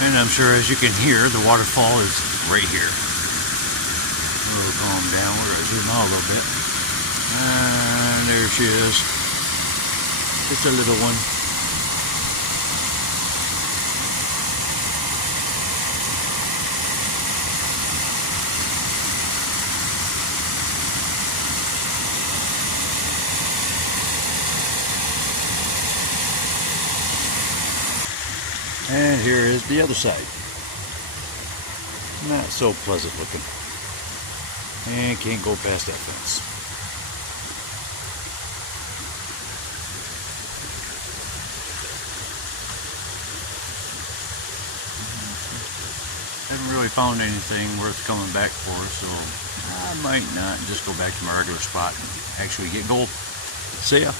And I'm sure, as you can hear, the waterfall is right here. We'll calm down. We're going to zoom out a little bit. And there she is. Just a little one. And here is the other side. Not so pleasant looking. And can't go past that fence. Haven't really found anything worth coming back for, so I might not just go back to my regular spot and actually get gold. See ya.